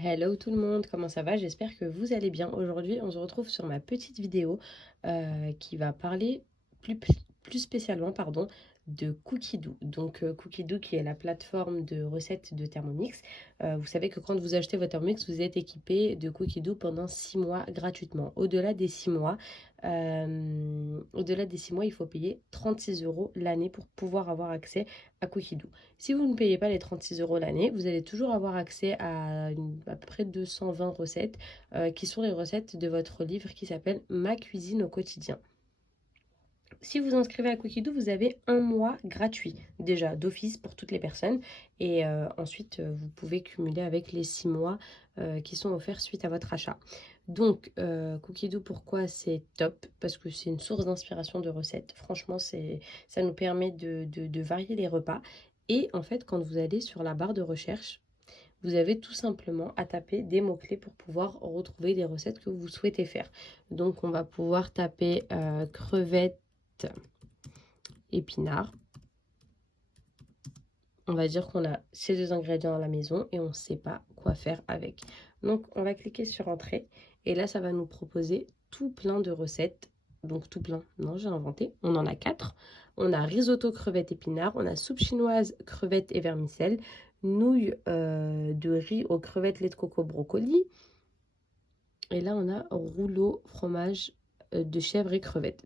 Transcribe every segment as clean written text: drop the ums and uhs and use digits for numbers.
Hello tout le monde, comment ça va? J'espère que vous allez bien. Aujourd'hui, on se retrouve sur ma petite vidéo qui va parler plus, plus spécialement de Cookidoo. Donc Cookidoo qui est la plateforme de recettes de Thermomix. Vous savez que quand vous achetez votre Thermomix, vous êtes équipé de Cookidoo pendant 6 mois gratuitement. Au-delà des 6 mois, il faut payer 36 € l'année pour pouvoir avoir accès à Cookidoo. Si vous ne payez pas les 36 € l'année, vous allez toujours avoir accès à peu près 220 recettes qui sont les recettes de votre livre qui s'appelle Ma cuisine au quotidien. Si vous inscrivez à Cookidoo, vous avez un mois gratuit, déjà d'office pour toutes les personnes. Et ensuite, vous pouvez cumuler avec les 6 mois qui sont offerts suite à votre achat. Donc, Cookidoo, pourquoi c'est top? Parce que c'est une source d'inspiration de recettes. Franchement, ça nous permet de varier les repas. Et en fait, quand vous allez sur la barre de recherche, vous avez tout simplement à taper des mots-clés pour pouvoir retrouver les recettes que vous souhaitez faire. Donc, on va pouvoir taper crevettes épinards. On va dire qu'on a ces deux ingrédients à la maison et on ne sait pas quoi faire avec. Donc, on va cliquer sur Entrée et là, ça va nous proposer tout plein de recettes. Donc, tout plein, non, j'ai inventé. On en a 4. On a risotto crevettes épinards, on a soupe chinoise crevettes et vermicelles, nouilles de riz aux crevettes lait de coco brocoli. Et là, on a rouleau fromage de chèvre et crevettes.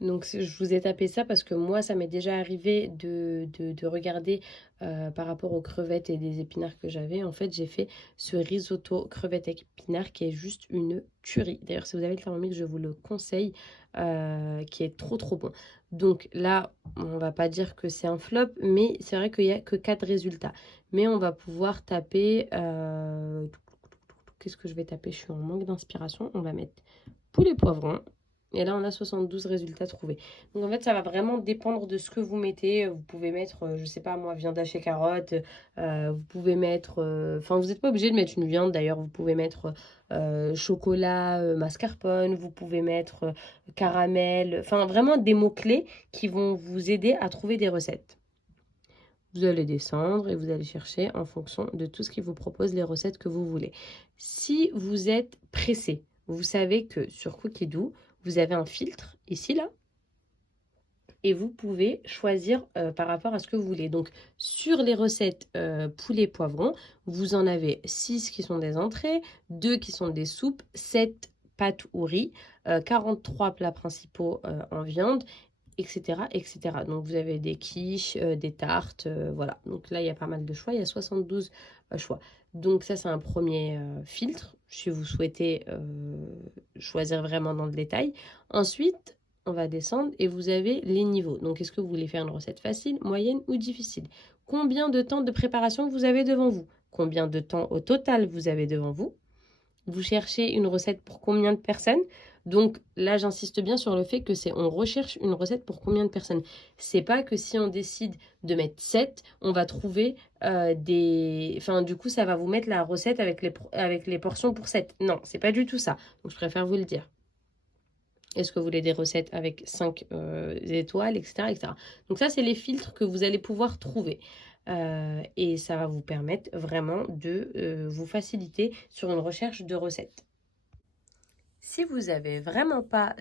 Donc, je vous ai tapé ça parce que moi, ça m'est déjà arrivé de regarder par rapport aux crevettes et des épinards que j'avais. En fait, j'ai fait ce risotto crevettes et épinards qui est juste une tuerie. D'ailleurs, si vous avez le Thermomix, je vous le conseille, qui est trop trop bon. Donc là, on va pas dire que c'est un flop, mais c'est vrai qu'il n'y a que 4 résultats. Mais on va pouvoir taper... qu'est-ce que je vais taper? Je suis en manque d'inspiration. On va mettre poulet poivron. Et là, on a 72 résultats trouvés. Donc, en fait, ça va vraiment dépendre de ce que vous mettez. Vous pouvez mettre, je sais pas moi, viande hachée carotte. Vous pouvez mettre... Enfin, vous n'êtes pas obligé de mettre une viande. D'ailleurs, vous pouvez mettre chocolat, mascarpone. Vous pouvez mettre caramel. Enfin, vraiment des mots-clés qui vont vous aider à trouver des recettes. Vous allez descendre et vous allez chercher en fonction de tout ce qui vous propose les recettes que vous voulez. Si vous êtes pressé, vous savez que sur Cookidoo, vous avez un filtre ici, là, et vous pouvez choisir par rapport à ce que vous voulez. Donc, sur les recettes poulet poivron, vous en avez 6 qui sont des entrées, 2 qui sont des soupes, 7 pâtes ou riz, 43 plats principaux en viande, etc., etc. Donc, vous avez des quiches, des tartes, voilà. Donc là, il y a pas mal de choix. Il y a 72 choix. Donc ça, c'est un premier filtre, si vous souhaitez choisir vraiment dans le détail. Ensuite, on va descendre et vous avez les niveaux. Donc, est-ce que vous voulez faire une recette facile, moyenne ou difficile? Combien de temps de préparation vous avez devant vous? Combien de temps au total vous avez devant vous? Vous cherchez une recette pour combien de personnes? Donc là, j'insiste bien sur le fait que on recherche une recette pour combien de personnes. C'est pas que si on décide de mettre 7, on va trouver des... Enfin, du coup, ça va vous mettre la recette avec les portions pour 7. Non, c'est pas du tout ça. Donc, je préfère vous le dire. Est-ce que vous voulez des recettes avec 5 étoiles, etc., etc. Donc ça, c'est les filtres que vous allez pouvoir trouver. Et ça va vous permettre vraiment de vous faciliter sur une recherche de recettes. Si vous n'avez vraiment pas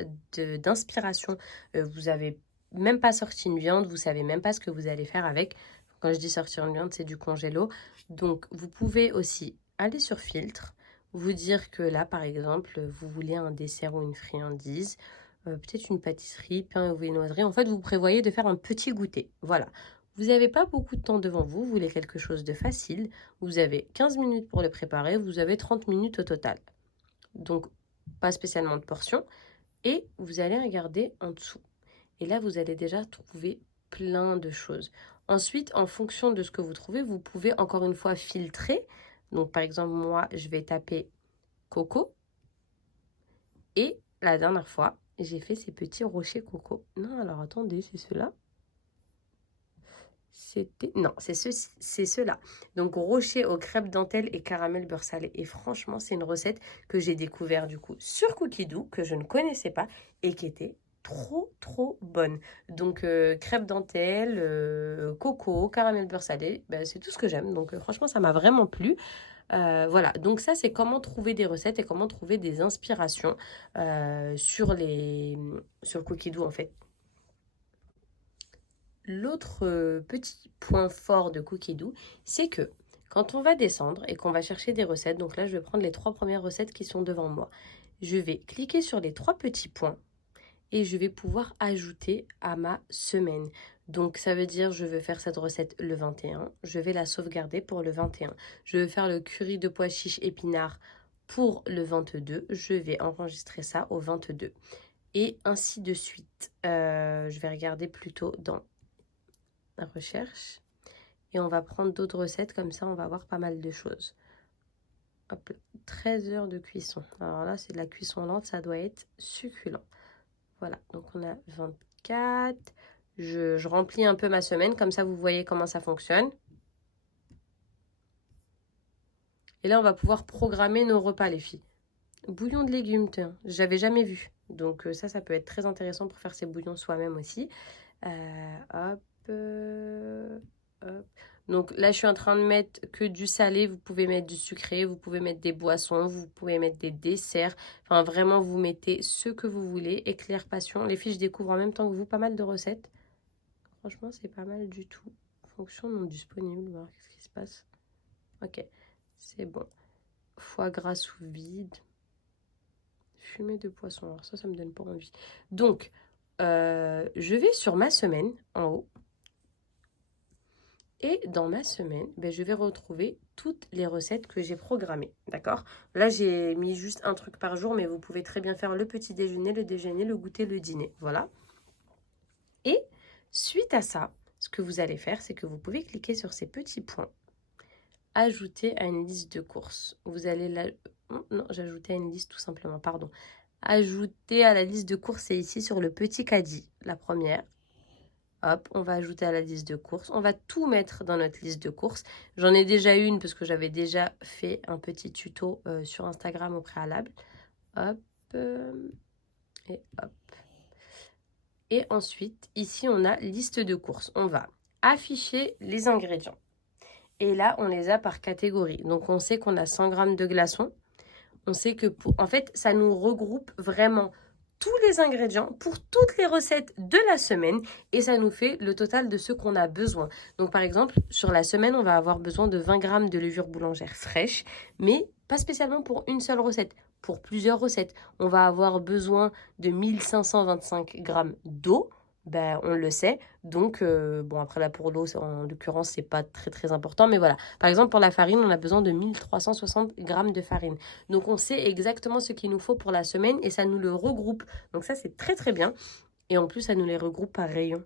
d'inspiration, vous n'avez même pas sorti une viande, vous savez même pas ce que vous allez faire avec. Quand je dis sortir une viande, c'est du congélo. Donc, vous pouvez aussi aller sur filtre, vous dire que là, par exemple, vous voulez un dessert ou une friandise, peut-être une pâtisserie, pain ou viennoiserie. En fait, vous prévoyez de faire un petit goûter. Voilà. Vous n'avez pas beaucoup de temps devant vous, vous voulez quelque chose de facile. Vous avez 15 minutes pour le préparer, vous avez 30 minutes au total. Donc, pas spécialement de portions. Et vous allez regarder en dessous. Et là, vous allez déjà trouver plein de choses. Ensuite, en fonction de ce que vous trouvez, vous pouvez encore une fois filtrer. Donc, par exemple, moi, je vais taper coco. Et la dernière fois, j'ai fait ces petits rochers coco. Non, alors attendez, c'est ceux-là. Non, c'est ceux-là. Donc, rocher aux crêpes dentelle et caramel beurre salé. Et franchement, c'est une recette que j'ai découvert du coup sur Cookidoo, que je ne connaissais pas et qui était trop, trop bonne. Donc, crêpes dentelle, coco, caramel beurre salé, ben, c'est tout ce que j'aime. Donc, franchement, ça m'a vraiment plu. Voilà, donc ça c'est comment trouver des recettes et comment trouver des inspirations sur le Cookie Dough en fait. L'autre petit point fort de Cookie Dough, c'est que quand on va descendre et qu'on va chercher des recettes, donc là je vais prendre les 3 premières recettes qui sont devant moi, je vais cliquer sur les 3 petits points et je vais pouvoir ajouter à ma semaine. Donc ça veut dire je veux faire cette recette le 21, je vais la sauvegarder pour le 21. Je veux faire le curry de pois chiches épinards pour le 22, je vais enregistrer ça au 22. Et ainsi de suite. Je vais regarder plutôt dans la recherche. Et on va prendre d'autres recettes, comme ça on va voir pas mal de choses. Hop, 13 heures de cuisson. Alors là, c'est de la cuisson lente, ça doit être succulent. Voilà, donc on a 24. Je remplis un peu ma semaine, comme ça vous voyez comment ça fonctionne. Et là, on va pouvoir programmer nos repas, les filles. Bouillon de légumes, j'avais jamais vu. Donc ça peut être très intéressant pour faire ses bouillons soi-même aussi. Hop, hop. Donc là, je suis en train de mettre que du salé. Vous pouvez mettre du sucré, vous pouvez mettre des boissons, vous pouvez mettre des desserts. Enfin, vraiment, vous mettez ce que vous voulez. Éclair passion. Les filles, je découvre en même temps que vous pas mal de recettes. Franchement, c'est pas mal du tout. Fonction non disponible. Voir qu'est-ce qui se passe. Ok, c'est bon. Foie gras sous vide. Fumée de poisson. Alors ça me donne pas envie. Donc, je vais sur ma semaine en haut. Et dans ma semaine, je vais retrouver toutes les recettes que j'ai programmées. D'accord? Là, j'ai mis juste un truc par jour, mais vous pouvez très bien faire le petit déjeuner, le déjeuner, le goûter, le dîner. Voilà. Et suite à ça, ce que vous allez faire, c'est que vous pouvez cliquer sur ces petits points. Ajouter à une liste de courses. Vous allez la... Non, j'ai ajouté à une liste tout simplement, pardon. Ajouter à la liste de courses, c'est ici sur le petit caddie, la première. Hop, on va ajouter à la liste de courses. On va tout mettre dans notre liste de courses. J'en ai déjà une parce que j'avais déjà fait un petit tuto sur Instagram au préalable. Hop, et hop. Et ensuite, ici, on a liste de courses. On va afficher les ingrédients. Et là, on les a par catégorie. Donc, on sait qu'on a 100 g de glaçons. On sait que, en fait, ça nous regroupe vraiment tous les ingrédients pour toutes les recettes de la semaine et ça nous fait le total de ce qu'on a besoin. Donc par exemple, sur la semaine, on va avoir besoin de 20 g de levure boulangère fraîche, mais pas spécialement pour une seule recette, pour plusieurs recettes. On va avoir besoin de 1525 g d'eau. On le sait. Donc, bon, après là, pour l'eau, en l'occurrence, c'est pas très, très important. Mais voilà. Par exemple, pour la farine, on a besoin de 1360 g de farine. Donc, on sait exactement ce qu'il nous faut pour la semaine et ça nous le regroupe. Donc, ça, c'est très, très bien. Et en plus, ça nous les regroupe par rayon.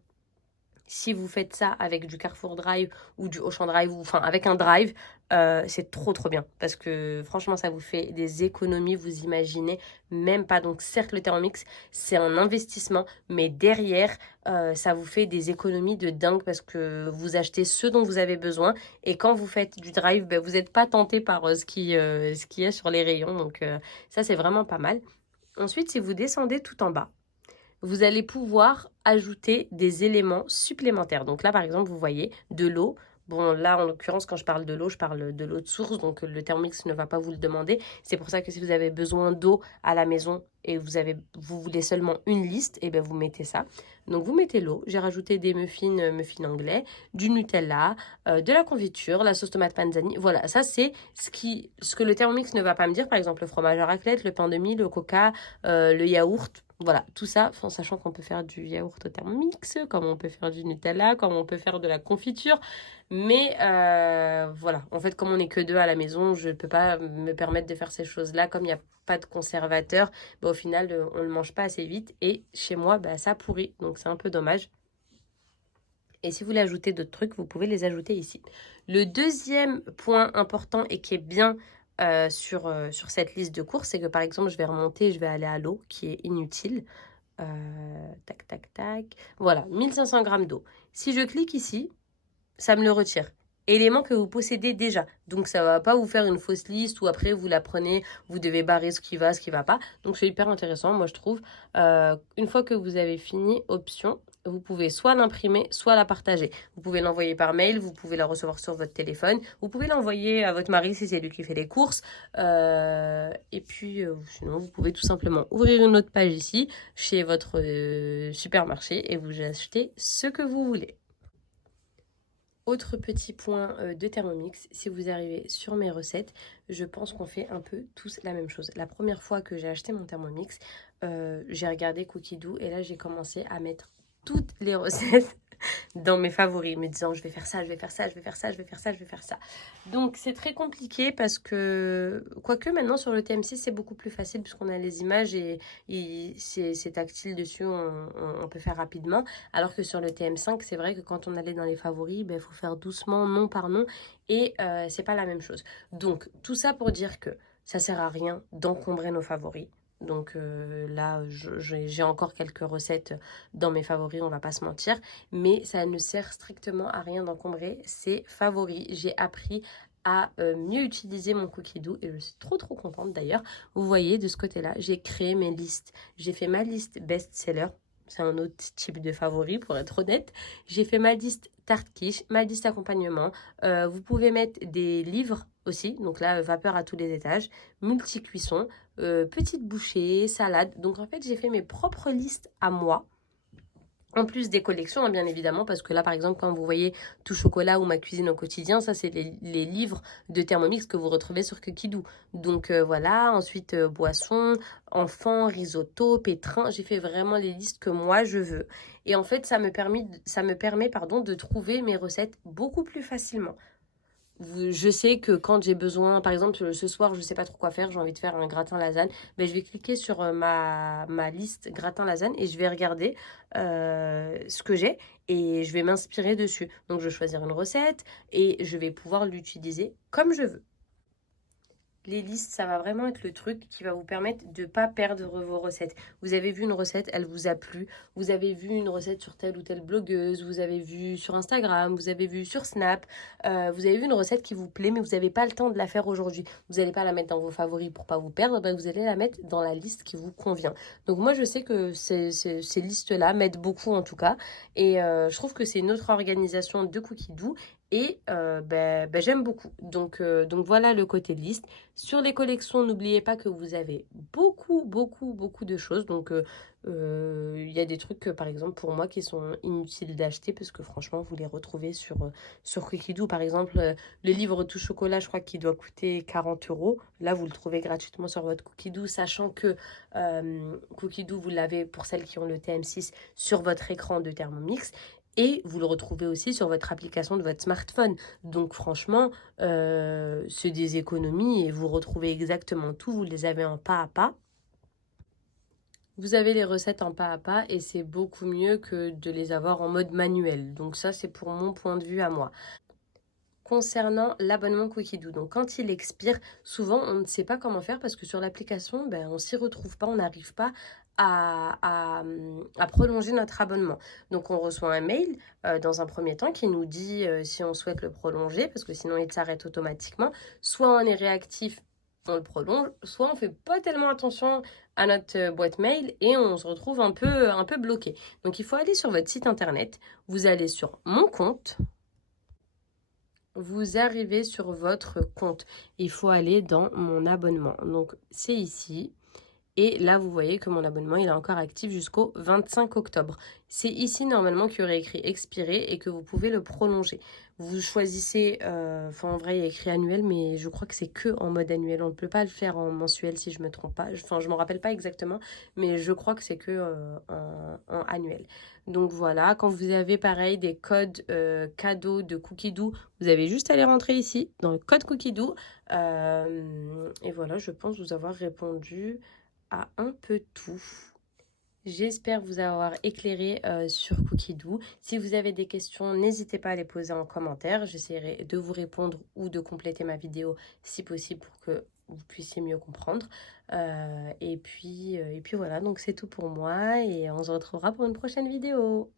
Si vous faites ça avec du Carrefour Drive ou du Auchan Drive, ou enfin avec un Drive, c'est trop trop bien. Parce que franchement, ça vous fait des économies, vous imaginez même pas. Donc certes, le Thermomix, c'est un investissement, mais derrière, ça vous fait des économies de dingue parce que vous achetez ce dont vous avez besoin. Et quand vous faites du Drive, vous n'êtes pas tenté par ce qu'il y a sur les rayons. Donc ça, c'est vraiment pas mal. Ensuite, si vous descendez tout en bas, vous allez pouvoir ajouter des éléments supplémentaires. Donc là, par exemple, vous voyez de l'eau. Bon, là, en l'occurrence, quand je parle de l'eau, je parle de l'eau de source, donc le Thermomix ne va pas vous le demander. C'est pour ça que si vous avez besoin d'eau à la maison et vous voulez seulement une liste, et bien vous mettez ça. Donc vous mettez l'eau. J'ai rajouté des muffins anglais, du Nutella, de la confiture, la sauce tomate panzani. Voilà, ça c'est ce que le Thermomix ne va pas me dire. Par exemple, le fromage à raclette, le pain de mie, le coca, le yaourt. Voilà, tout ça, en sachant qu'on peut faire du yaourt au Thermomix, comme on peut faire du Nutella, comme on peut faire de la confiture. Mais voilà, en fait, comme on n'est que deux à la maison, je ne peux pas me permettre de faire ces choses-là. Comme il n'y a pas de conservateur, au final, on ne le mange pas assez vite. Et chez moi, ça pourrit, donc c'est un peu dommage. Et si vous voulez ajouter d'autres trucs, vous pouvez les ajouter ici. Le deuxième point important et qui est bien sur cette liste de courses, c'est que par exemple, je vais remonter, je vais aller à l'eau qui est inutile. Tac, tac, tac. Voilà, 1500 g d'eau. Si je clique ici, ça me le retire. Élément que vous possédez déjà. Donc, ça ne va pas vous faire une fausse liste où après, vous la prenez, vous devez barrer ce qui va pas. Donc, c'est hyper intéressant, moi, je trouve. Une fois que vous avez fini, option, vous pouvez soit l'imprimer, soit la partager. Vous pouvez l'envoyer par mail, vous pouvez la recevoir sur votre téléphone, vous pouvez l'envoyer à votre mari si c'est lui qui fait les courses. Et puis, sinon, vous pouvez tout simplement ouvrir une autre page ici, chez votre supermarché, et vous achetez ce que vous voulez. Autre petit point de Thermomix, si vous arrivez sur mes recettes, je pense qu'on fait un peu tous la même chose. La première fois que j'ai acheté mon Thermomix, j'ai regardé Cookie Dough et là j'ai commencé à mettre toutes les recettes dans mes favoris, me disant je vais faire ça, je vais faire ça, je vais faire ça, je vais faire ça, je vais faire ça. Donc c'est très compliqué parce que, quoique maintenant sur le TM6 c'est beaucoup plus facile puisqu'on a les images et c'est tactile dessus, on peut faire rapidement. Alors que sur le TM5 c'est vrai que quand on allait dans les favoris, il faut faire doucement, nom par nom, et c'est pas la même chose. Donc tout ça pour dire que ça sert à rien d'encombrer nos favoris. Donc là, j'ai encore quelques recettes dans mes favoris, on va pas se mentir. Mais ça ne sert strictement à rien d'encombrer ses favoris. J'ai appris à mieux utiliser mon Cookie Dough et je suis trop contente d'ailleurs. Vous voyez, de ce côté-là, j'ai créé mes listes. J'ai fait ma liste best-seller. C'est un autre type de favori pour être honnête. J'ai fait ma liste tarte quiche, ma liste accompagnement. Vous pouvez mettre des livres aussi. Donc là, vapeur à tous les étages, multi-cuisson, petites bouchées, salade. Donc en fait, j'ai fait mes propres listes à moi. En plus des collections, hein, bien évidemment, parce que là, par exemple, quand vous voyez Tout Chocolat ou Ma Cuisine au quotidien, ça, c'est les livres de Thermomix que vous retrouvez sur Cookie Dough. Donc voilà, ensuite, boissons, enfants, risotto, pétrin. J'ai fait vraiment les listes que moi, je veux. Et en fait, ça me permet, pardon, de trouver mes recettes beaucoup plus facilement. Je sais que quand j'ai besoin, par exemple ce soir, je ne sais pas trop quoi faire, j'ai envie de faire un gratin lasagne, je vais cliquer sur ma liste gratin lasagne et je vais regarder ce que j'ai et je vais m'inspirer dessus. Donc je vais choisir une recette et je vais pouvoir l'utiliser comme je veux. Les listes, ça va vraiment être le truc qui va vous permettre de ne pas perdre vos recettes. Vous avez vu une recette, elle vous a plu. Vous avez vu une recette sur telle ou telle blogueuse. Vous avez vu sur Instagram. Vous avez vu sur Snap. Vous avez vu une recette qui vous plaît, mais vous n'avez pas le temps de la faire aujourd'hui. Vous n'allez pas la mettre dans vos favoris pour ne pas vous perdre. Vous allez la mettre dans la liste qui vous convient. Donc moi, je sais que ces listes-là m'aident beaucoup en tout cas. Et je trouve que c'est une autre organisation de Cookie Dough. Et j'aime beaucoup. Donc voilà le côté de liste. Sur les collections, n'oubliez pas que vous avez beaucoup de choses. Donc il y a des trucs, par exemple, pour moi, qui sont inutiles d'acheter parce que franchement, vous les retrouvez sur Cookie Dough. Par exemple, le livre Tout Chocolat, je crois qu'il doit coûter 40 €. Là, vous le trouvez gratuitement sur votre Cookie Dough, sachant que Cookie Dough, vous l'avez pour celles qui ont le TM6 sur votre écran de Thermomix. Et vous le retrouvez aussi sur votre application de votre smartphone. Donc franchement, c'est des économies et vous retrouvez exactement tout. Vous les avez en pas à pas. Vous avez les recettes en pas à pas et c'est beaucoup mieux que de les avoir en mode manuel. Donc ça, c'est pour mon point de vue à moi. Concernant l'abonnement Cookie Dough, donc quand il expire, souvent on ne sait pas comment faire parce que sur l'application, on s'y retrouve pas, on n'arrive pas à prolonger notre abonnement. Donc on reçoit un mail dans un premier temps qui nous dit si on souhaite le prolonger parce que sinon il s'arrête automatiquement. Soit on est réactif, on le prolonge, soit on fait pas tellement attention à notre boîte mail et on se retrouve un peu bloqué. Donc il faut aller sur votre site internet, vous allez sur Mon compte. Vous arrivez sur votre compte. Il faut aller dans mon abonnement. Donc c'est ici. Et là, vous voyez que mon abonnement, il est encore actif jusqu'au 25 octobre. C'est ici, normalement, qu'il y aurait écrit expiré et que vous pouvez le prolonger. Vous choisissez, en vrai, il y a écrit annuel, mais je crois que c'est que en mode annuel. On ne peut pas le faire en mensuel, si je ne me trompe pas. Enfin, je ne me rappelle pas exactement, mais je crois que c'est que en annuel. Donc voilà, quand vous avez, pareil, des codes cadeaux de Cookie Dough, vous avez juste à les rentrer ici, dans le code Cookie Dough. Et voilà, je pense vous avoir répondu à un peu tout. J'espère vous avoir éclairé sur Cookie Dough. Si vous avez des questions, n'hésitez pas à les poser en commentaire. J'essaierai de vous répondre ou de compléter ma vidéo si possible pour que vous puissiez mieux comprendre. Et puis voilà, donc c'est tout pour moi et on se retrouvera pour une prochaine vidéo.